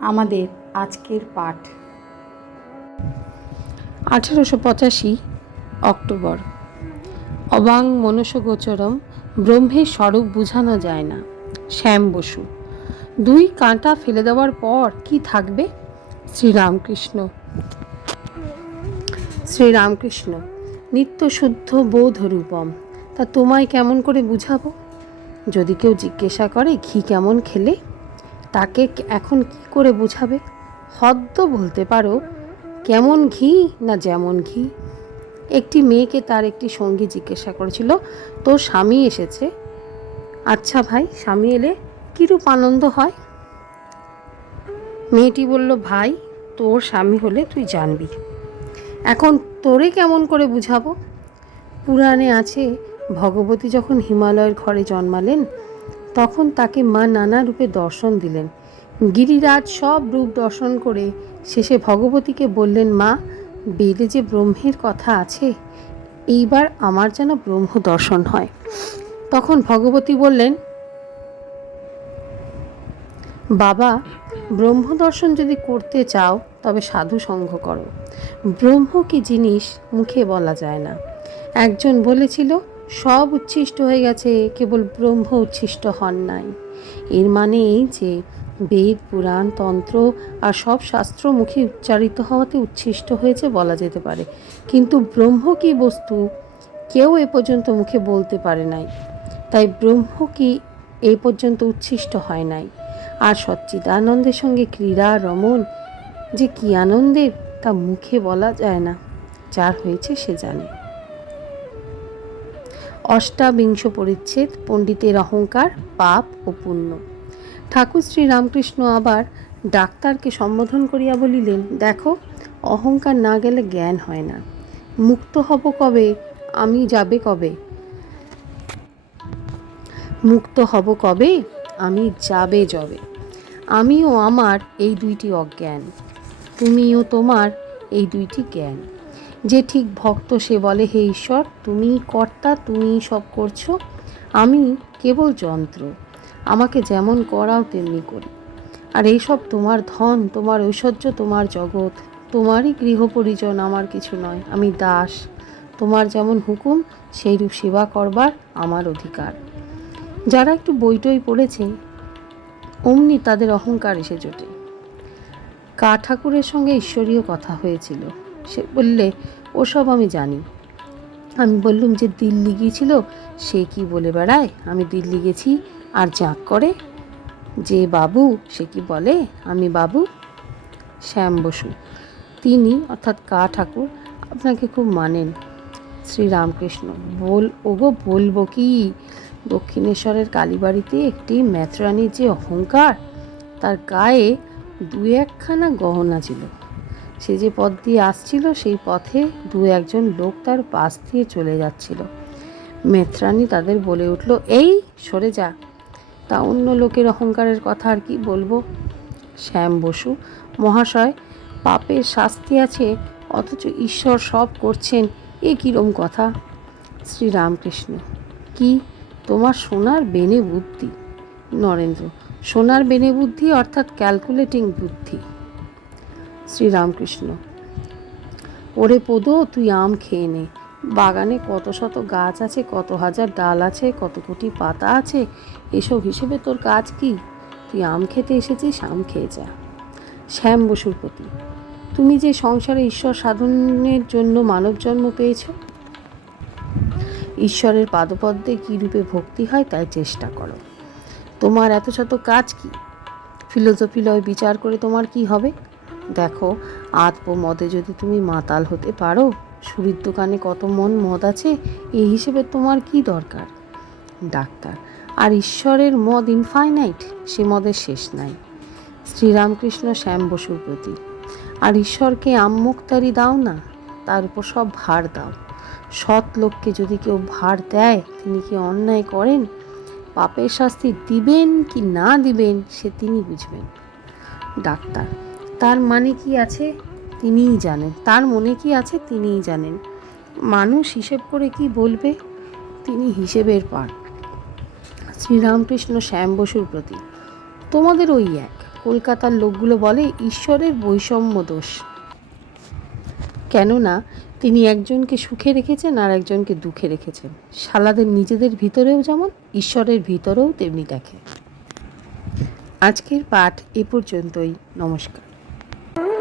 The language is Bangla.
আমাদের আজকের পাঠ। আঠেরোশো পঁচাশি অক্টোবর। অবাং মনসগোচরম ব্রহ্মের স্বরূপ বোঝানো যায় না। শ্যাম বসু, দুই কাঁটা ফেলে দেওয়ার পর কি থাকবে? শ্রীরামকৃষ্ণ। শ্রীরামকৃষ্ণ, নিত্য শুদ্ধ বোধ রূপম, তা তোমায় কেমন করে বুঝাবো? যদি কেউ জিজ্ঞাসা করে, ঘি কেমন খেলে? তাকে এখন কি করে বুঝাবে? হদ্দ বলতে পারো, কেমন ঘি না যেমন ঘি? একটি মেয়েকে তার একটি সঙ্গী জিজ্ঞাসা করেছিল তোর স্বামী এসেছে? আচ্ছা ভাই, স্বামী এলে কীরূপ আনন্দ হয়? মেয়েটি বলল, ভাই, তোর স্বামী হলে তুই জানবি। এখন তোরে কেমন করে বুঝাবো? পুরাণে আছে, ভগবতী যখন হিমালয়ের ঘরে জন্মালেন তখন তাকে মা নানা রূপে দর্শন দিলেন। গিরিরাজ সব রূপ দর্শন করে শেষে ভগবতীকে বললেন, মা, বেদে যে ব্রহ্মের কথা আছে, এইবার আমার যেন ব্রহ্ম দর্শন হয়। তখন ভগবতী বললেন, বাবা, ব্রহ্ম দর্শন যদি করতে চাও, তবে সাধু সঙ্গ করো। ব্রহ্ম কি জিনিস, মুখে বলা যায় না। একজন বলেছিল সব উচ্ছিষ্ট হয়ে গেছে, কেবল ব্রহ্ম উচ্ছিষ্ট হন নাই। এর মানে এই যে বেদ, পুরাণ, তন্ত্র আর সব শাস্ত্র মুখে উচ্চারিত হওয়াতে উচ্ছিষ্ট হয়েছে বলা যেতে পারে। কিন্তু ব্রহ্ম কি বস্তু, কেউ এ পর্যন্ত মুখে বলতে পারে নাই। তাই ব্রহ্ম কি এ পর্যন্ত উচ্ছিষ্ট হয় নাই? আর সচ্চিদানন্দের সঙ্গে ক্রীড়া, রমণ, যে কি আনন্দের তা মুখে বলা যায় না। যার হয়েছে সে জানে। অষ্টাবিংশ পরিচ্ছেদ পণ্ডিতের অহংকার, পাপ ও পুণ্য। ঠাকুর শ্রী রামকৃষ্ণ আবার ডাক্তারকে সম্বোধন করিয়া বলিলেন, দেখো, অহংকার না গেলে জ্ঞান হয় না। মুক্ত হব কবে? আমি যাবে কবে? মুক্ত হব কবে? আমি যাবে যবে। আমিও আমার এই দুইটি অজ্ঞান। তুমিও তোমার এই দুইটি জ্ঞান। যে ঠিক ভক্ত সে বলে, হে ঈশ্বর, তুমি কর্তা, তুমি সব করছ। আমি কেবল যন্ত্র, আমাকে যেমন করাও তেমনি করি। আর এইসব তোমার ধন, তোমার ঐশ্বর্য, তোমার জগৎ, তোমারই গৃহ পরিজন আমার কিছু নয়। আমি দাস, তোমার যেমন হুকুম, সেইরূপ সেবা করবার আমার অধিকার। যারা একটু বইটই পড়েছে, অমনি তাদের অহংকার এসে জোটে। কা ঠাকুরের সঙ্গে ঈশ্বরীয় কথা হয়েছিল। সে বললে, ওসব আমি জানি। আমি বললুম যে, দিল্লি গিয়েছিল? সে কি বলে বেড়ায়? আমি দিল্লি গেছি, আর জাঁক করে। যে বাবু, সে কি বলে? আমি বাবু শ্যাম বসু। তিনি, অর্থাৎ কা ঠাকুর, আপনাকে খুব মানেন। শ্রীরামকৃষ্ণ। বল, ওগো, বলব কি? দক্ষিণেশ্বরের কালীবাড়িতে একটি ম্যাথরানির যে অহংকার, তার গায়ে দু একখানা গহনা ছিল। সে যে পথ দিয়ে আসছিল, সেই পথে দু একজন লোক তার পাশ দিয়ে চলে যাচ্ছিল। মেত্রানি তাদের বলে উঠল, এই, সরে যা। তা অন্য লোকের অহংকারের কথা আর কি বলব? শ্যাম বসু, মহাশয়, পাপের শাস্তি আছে, অথচ ঈশ্বর সব করছেন, এ কীরম কথা? শ্রীরামকৃষ্ণ, কি? তোমার সোনার বেনে বুদ্ধি? নরেন্দ্র, সোনার বেনে বুদ্ধি অর্থাৎ ক্যালকুলেটিং বুদ্ধি। শ্রীরামকৃষ্ণ। ওরে পোদো, তুই আম খেয়ে নে। বাগানে কত শত গাছ আছে, কত হাজার ডাল আছে, কত কোটি পাতা আছে। এসব হিসেবে তোর কাজ কি? তুই আম খেতে এসেছিস, আম খেয়ে যা। শ্যাম বসুর প্রতি, তুমি যে সংসারে ঈশ্বর সাধনের জন্য মানব জন্ম পেয়েছ? ঈশ্বরের পাদপদ্মে কী রূপে ভক্তি হয়, তাই চেষ্টা করো। তোমার এত শত কাজ কি? ফিলোসফি লয় বিচার করে তোমার কি হবে? দেখো, আতপ মদে যদি তুমি মাতাল হতে পারো সুরির দোকানে কত মন মদ আছে এই হিসেবে তোমার কি দরকার? ডাক্তার, আর ঈশ্বরের মদ ইনফাইনাইট সে মদের শেষ নাই। শ্রীরামকৃষ্ণ শ্যাম বসুর প্রতি, আর ঈশ্বরকে আম্মুক্তারি দাও না, তার উপর সব ভার দাও। সৎ লোককে যদি কেউ ভার দেয়, তিনি কি অন্যায় করেন? পাপের শাস্তি দিবেন কি না দিবেন, সে তিনি বুঝবেন। ডাক্তার তার মানে কি আছে তিনিই জানেন। তার মনে কি আছে তিনিই জানেন। মানুষ হিসেব করে কি বলবে? তিনি হিসেবের পার শ্রীরামকৃষ্ণ শ্যাম বসুর প্রতি। তোমাদের ওই এক। কলকাতার লোকগুলো বলে, ঈশ্বরের বৈষম্য দোষ। কেননা, তিনি একজনকে সুখে রেখেছেন আর একজনকে দুঃখে রেখেছেন। শালাদের নিজেদের ভিতরেও যেমন, ঈশ্বরের ভিতরেও তেমনি দেখে। আজকের পাঠ এ পর্যন্তই। নমস্কার।